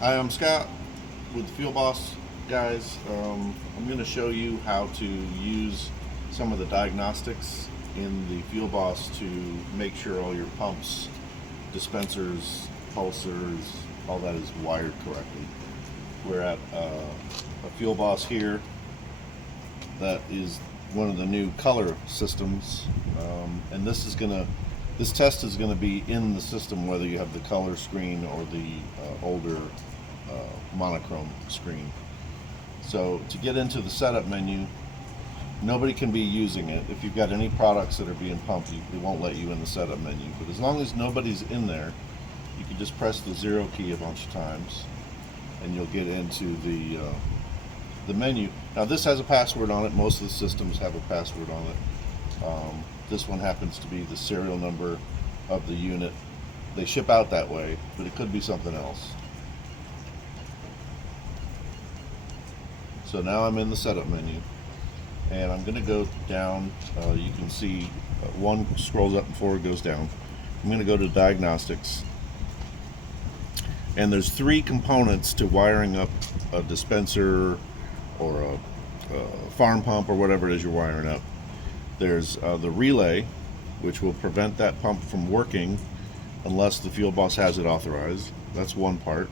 Hi, I'm Scott with the Fuel Boss guys. I'm going to show you how to use some of the diagnostics in the Fuel Boss to make sure all your pumps, dispensers, pulsers, all that is wired correctly. We're at a Fuel Boss here that is one of the new color systems, and this test is gonna be in the system whether you have the color screen or the older monochrome screen. So to get into the setup menu, nobody can be using it. If you've got any products that are being pumped, it won't let you in the setup menu. But as long as nobody's in there, you can just press the 0 key a bunch of times, and you'll get into the menu. Now this has a password on it. Most of the systems have a password on it. This one happens to be the serial number of the unit. They ship out that way, but it could be something else. So now I'm in the setup menu, and I'm going to go down. You can see one scrolls up before it goes down. I'm going to go to diagnostics, and there's 3 components to wiring up a dispenser or a farm pump or whatever it is you're wiring up. There's the relay, which will prevent that pump from working unless the Fuel Boss has it authorized. That's one part.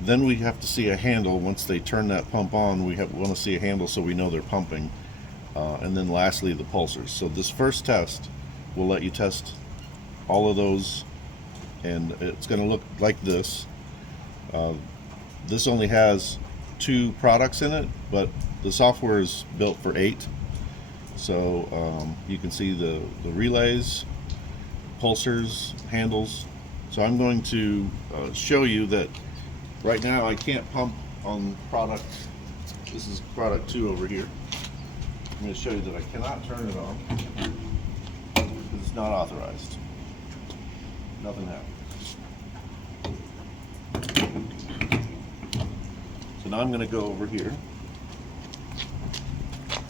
Then we have to see a handle. Once they turn that pump on, we want to see a handle so we know they're pumping. And then lastly, the pulsers. So this first test will let you test all of those, and it's going to look like this. This only has 2 products in it, but the software is built for 8. So you can see the relays, pulsers, handles. So I'm going to show you that right now I can't pump on product. This is product 2 over here. I'm going to show you that I cannot turn it on because it's not authorized. Nothing happens. So now I'm going to go over here,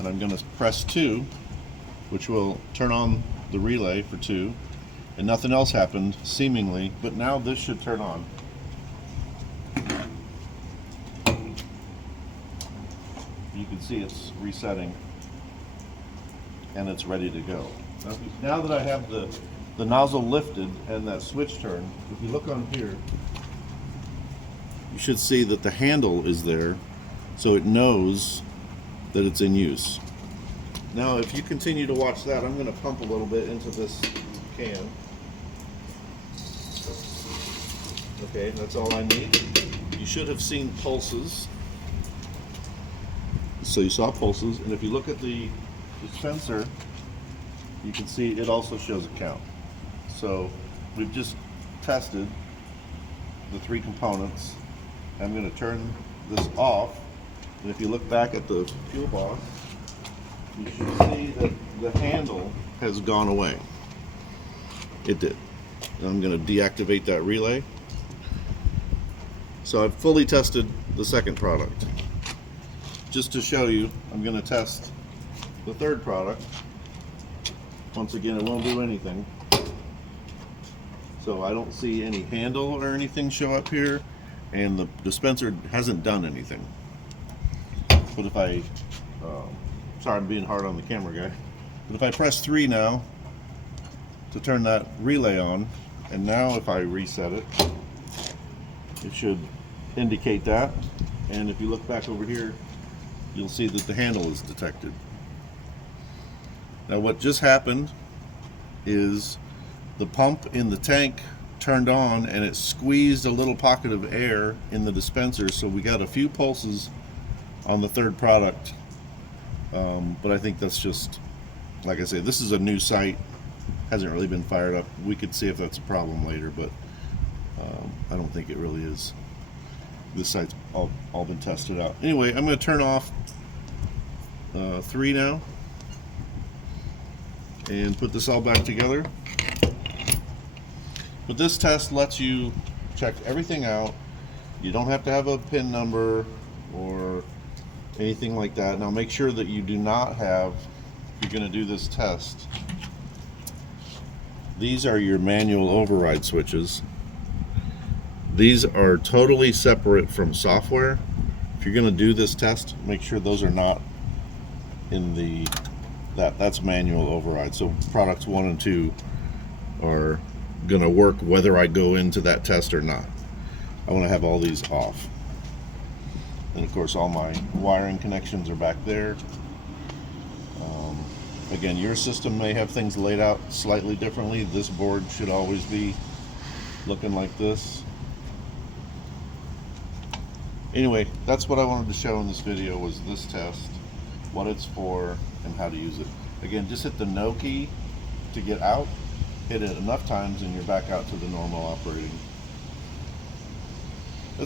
and I'm going to press 2, which will turn on the relay for 2, and nothing else happened seemingly, but now this should turn on. You can see it's resetting and it's ready to go. Now that I have the nozzle lifted and that switch turned, if you look on here, you should see that the handle is there, so it knows that it's in use. Now if you continue to watch that, I'm going to pump a little bit into this can. Okay, that's all I need. You should have seen pulses. So you saw pulses, and if you look at the dispenser, you can see it also shows a count. So we've just tested the 3 components. I'm going to turn this off, and if you look back at the Fuel Boss, you should see that the handle has gone away. It did. And I'm going to deactivate that relay. So I've fully tested the second product. Just to show you, I'm going to test the third product. Once again, it won't do anything. So I don't see any handle or anything show up here, and the dispenser hasn't done anything. But if I, sorry I'm being hard on the camera guy, but if I press 3 now to turn that relay on, and now if I reset it, it should indicate that. And if you look back over here, you'll see that the handle is detected. Now what just happened is the pump in the tank turned on and it squeezed a little pocket of air in the dispenser, so we got a few pulses on the third product. But I think that's just, like I say, this is a new site, hasn't really been fired up. We could see if that's a problem later, but I don't think it really is. This site's all been tested out. Anyway, I'm going to turn off 3 now and put this all back together. But this test lets you check everything out. You don't have to have a PIN number or anything like that. Now make sure that you do not have, if you're going to do this test, these are your manual override switches. These are totally separate from software. If you're going to do this test, make sure those are not in the that's manual override. So products 1 and 2 are going to work whether I go into that test or not. I want to have all these off. And of course all my wiring connections are back there. Again, your system may have things laid out slightly differently. This board should always be looking like this. Anyway, that's what I wanted to show in this video, was this test, what it's for, and how to use it. Again, just hit the no key to get out. Hit it enough times and you're back out to the normal operating